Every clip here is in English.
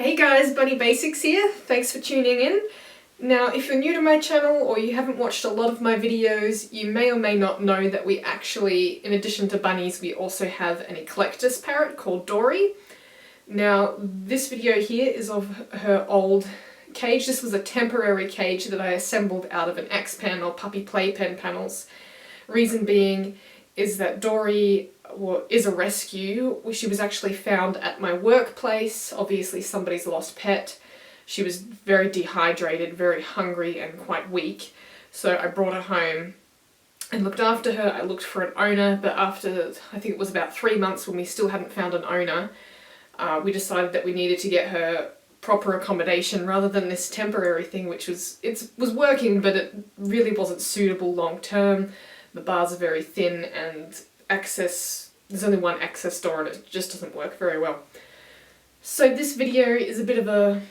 Hey guys, Bunny Basics here. Thanks for tuning in. Now, if you're new to my channel or you haven't watched a lot of my videos, you may or may not know that we actually, in addition to bunnies, we also have an Eclectus Parrot called Dory. Now, this video here is of her old cage. This was a temporary cage that I assembled out of an X-Pen or puppy playpen panels. Reason being is that Dory is a rescue. She was actually found at my workplace, obviously somebody's lost pet. She was very dehydrated, very hungry and quite weak, so I brought her home and looked after her. I looked for an owner, but after I think it was about 3 months when we still hadn't found an owner, we decided that we needed to get her proper accommodation rather than this temporary thing, which was working, but it really wasn't suitable long term. The bars are very thin and there's only one access door and it just doesn't work very well. So this video is a bit of a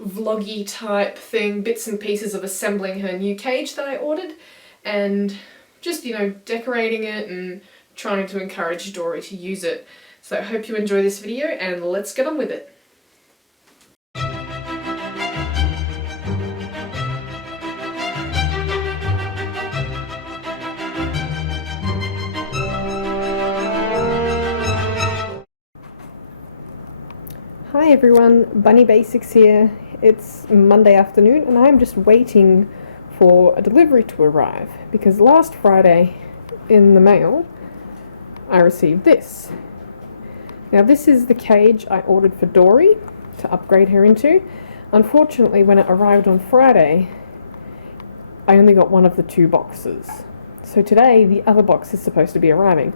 vloggy type thing, bits and pieces of assembling her new cage that I ordered and just, decorating it and trying to encourage Dory to use it. So I hope you enjoy this video and let's get on with it. Hi everyone, Bunny Basics here. It's Monday afternoon and I'm just waiting for a delivery to arrive because last Friday in the mail I received this. Now this is the cage I ordered for Dory to upgrade her into. Unfortunately, when it arrived on Friday, I only got one of the 2 boxes. So today the other box is supposed to be arriving.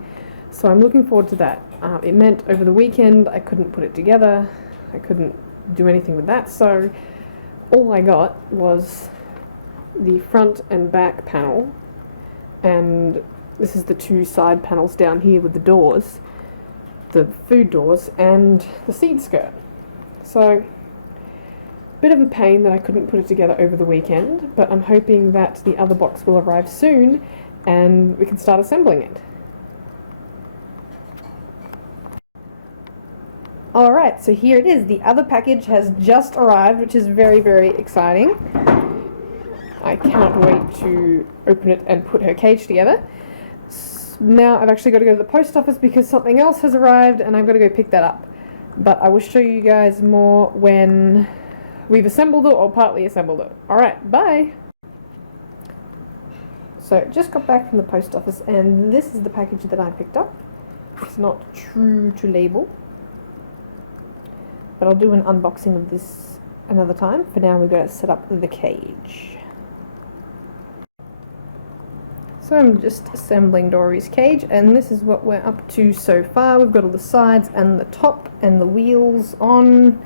So I'm looking forward to that. It meant over the weekend I couldn't put it together. I couldn't do anything with that, so all I got was the front and back panel, and this is the 2 side panels down here with the doors, the food doors, and the seed skirt. So, bit of a pain that I couldn't put it together over the weekend, but I'm hoping that the other box will arrive soon and we can start assembling it. Alright, so here it is. The other package has just arrived, which is very, very exciting. I cannot wait to open it and put her cage together. Now I've actually got to go to the post office because something else has arrived and I've got to go pick that up. But I will show you guys more when we've assembled it or partly assembled it. Alright, bye! So, just got back from the post office and this is the package that I picked up. It's not true to label, but I'll do an unboxing of this another time. For now, we've got to set up the cage. So I'm just assembling Dory's cage, and this is what we're up to so far. We've got all the sides and the top and the wheels on.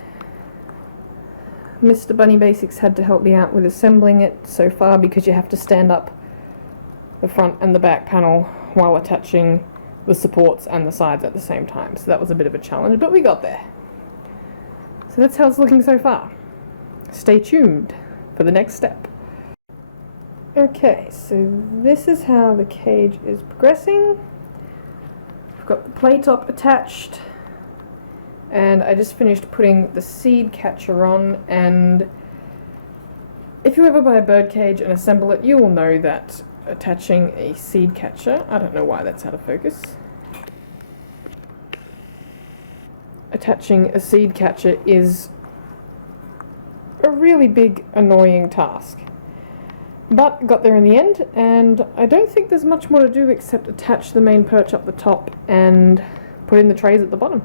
Mr. Bunny Basics had to help me out with assembling it so far because you have to stand up the front and the back panel while attaching the supports and the sides at the same time. So that was a bit of a challenge, but we got there. So that's how it's looking so far. Stay tuned for the next step. Okay, so this is how the cage is progressing. I've got the play top attached, and I just finished putting the seed catcher on, and if you ever buy a bird cage and assemble it, you will know that attaching a seed catcher, I don't know why that's out of focus, attaching a seed catcher is a really big annoying task. But got there in the end, and I don't think there's much more to do except attach the main perch up the top and put in the trays at the bottom.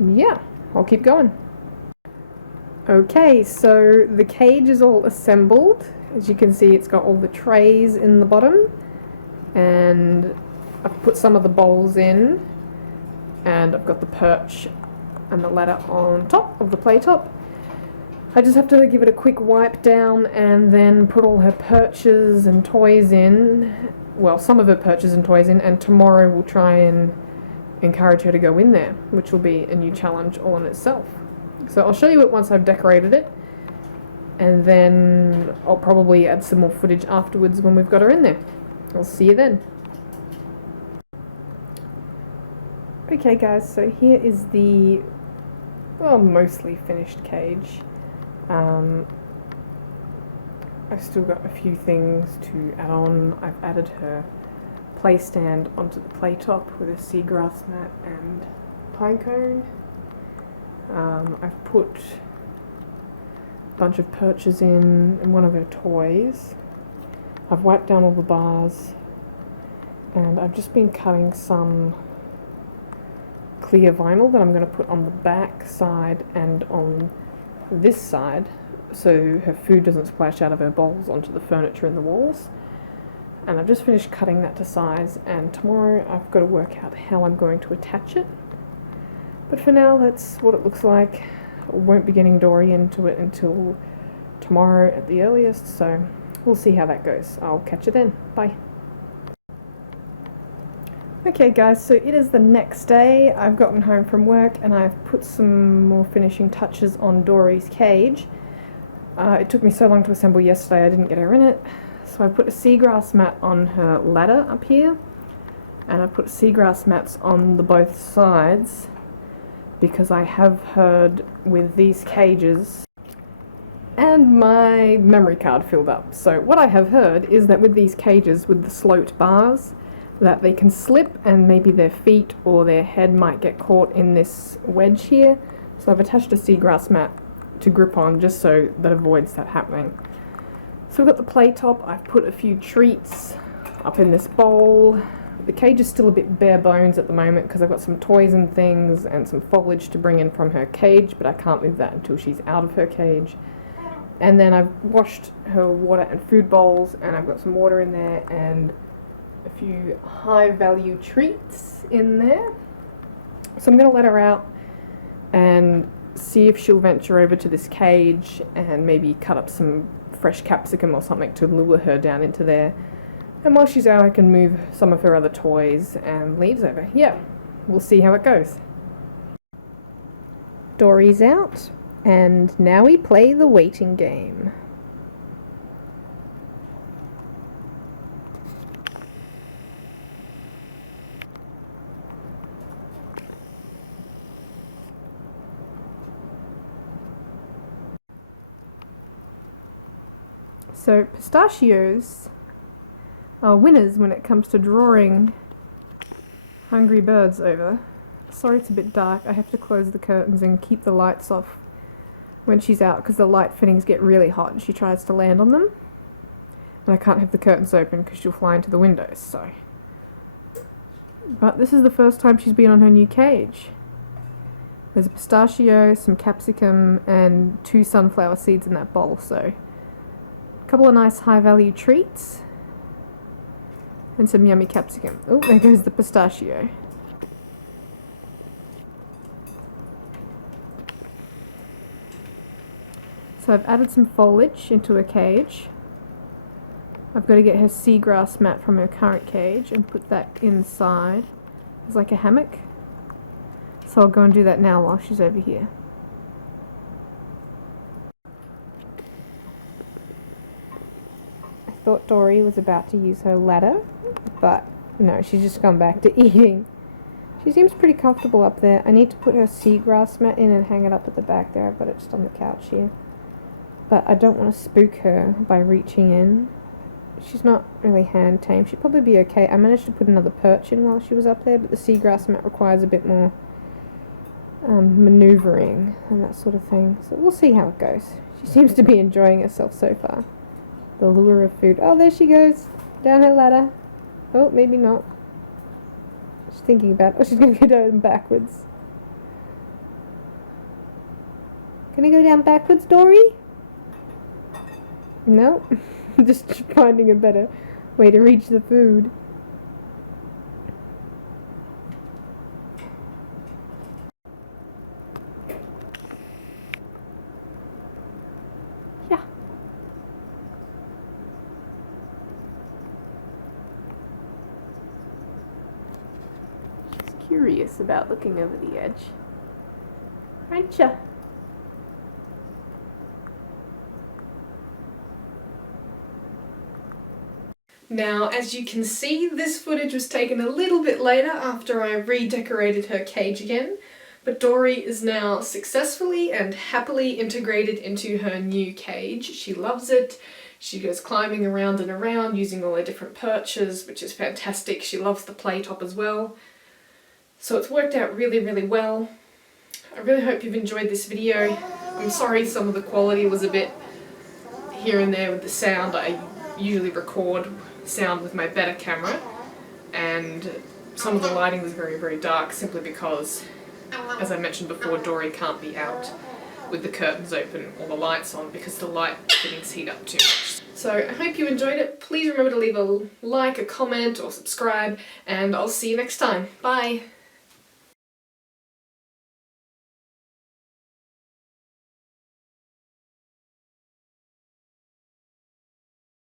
Yeah, I'll keep going. Okay, so the cage is all assembled. As you can see, it's got all the trays in the bottom, and I've put some of the bowls in, and I've got the perch and the ladder on top of the play top. I just have to give it a quick wipe down and then put all her perches and toys in. Well, some of her perches and toys in, and tomorrow we'll try and encourage her to go in there, which will be a new challenge all in itself. So I'll show you it once I've decorated it, and then I'll probably add some more footage afterwards when we've got her in there. I'll see you then. Okay guys, so here is the well, mostly finished cage. I've still got a few things to add on. I've added her play stand onto the play top with a seagrass mat and pine cone. I've put a bunch of perches in one of her toys. I've wiped down all the bars, and I've just been cutting some clear vinyl that I'm going to put on the back side and on this side so her food doesn't splash out of her bowls onto the furniture and the walls. And I've just finished cutting that to size, and tomorrow I've got to work out how I'm going to attach it. But for now, that's what it looks like. I won't be getting Dory into it until tomorrow at the earliest, so we'll see how that goes. I'll catch you then. Bye. Okay guys, so it is the next day. I've gotten home from work and I've put some more finishing touches on Dory's cage. It took me so long to assemble yesterday I didn't get her in it. So I put a seagrass mat on her ladder up here, and I put seagrass mats on the both sides because I have heard with these cages, and my memory card filled up. So what I have heard is that with these cages with the sloped bars, that they can slip and maybe their feet or their head might get caught in this wedge here. So I've attached a seagrass mat to grip on just so that avoids that happening. So we've got the play top. I've put a few treats up in this bowl. The cage is still a bit bare bones at the moment because I've got some toys and things and some foliage to bring in from her cage, but I can't move that until she's out of her cage. And then I've washed her water and food bowls, and I've got some water in there and a few high value treats in there. So I'm going to let her out and see if she'll venture over to this cage and maybe cut up some fresh capsicum or something to lure her down into there. And while she's out I can move some of her other toys and leaves over. Yeah, we'll see how it goes. Dory's out, and now we play the waiting game. So pistachios are winners when it comes to drawing hungry birds over. Sorry it's a bit dark, I have to close the curtains and keep the lights off when she's out because the light fittings get really hot and she tries to land on them. And I can't have the curtains open because she'll fly into the windows, so. But this is the first time she's been on her new cage. There's a pistachio, some capsicum, and 2 sunflower seeds in that bowl, so couple of nice high value treats and some yummy capsicum. Oh, there goes the pistachio. So I've added some foliage into a cage. I've got to get her seagrass mat from her current cage and put that inside. It's like a hammock. So I'll go and do that now while she's over here. Thought Dory was about to use her ladder, but no, she's just gone back to eating. She seems pretty comfortable up there. I need to put her seagrass mat in and hang it up at the back there. I've got it just on the couch here. But I don't want to spook her by reaching in. She's not really hand tame. She'd probably be okay. I managed to put another perch in while she was up there, but the seagrass mat requires a bit more maneuvering and that sort of thing. So we'll see how it goes. She seems to be enjoying herself so far. The lure of food. Oh, there she goes. Down her ladder. Oh, maybe not. She's thinking about it. Oh, she's going to go down backwards. Can I go down backwards, Dory? No. Just finding a better way to reach the food. Yeah. She's curious about looking over the edge. Aren't ya? Now, as you can see, this footage was taken a little bit later after I redecorated her cage again. But Dory is now successfully and happily integrated into her new cage. She loves it. She goes climbing around and around using all her different perches, which is fantastic. She loves the play top as well. So it's worked out really, really well. I really hope you've enjoyed this video. I'm sorry some of the quality was a bit here and there with the sound. I usually record sound with my better camera, and some of the lighting was very, very dark simply because, as I mentioned before, Dory can't be out with the curtains open or the lights on because the light fittings heat up too much. So I hope you enjoyed it. Please remember to leave a like, a comment or subscribe, and I'll see you next time. Bye!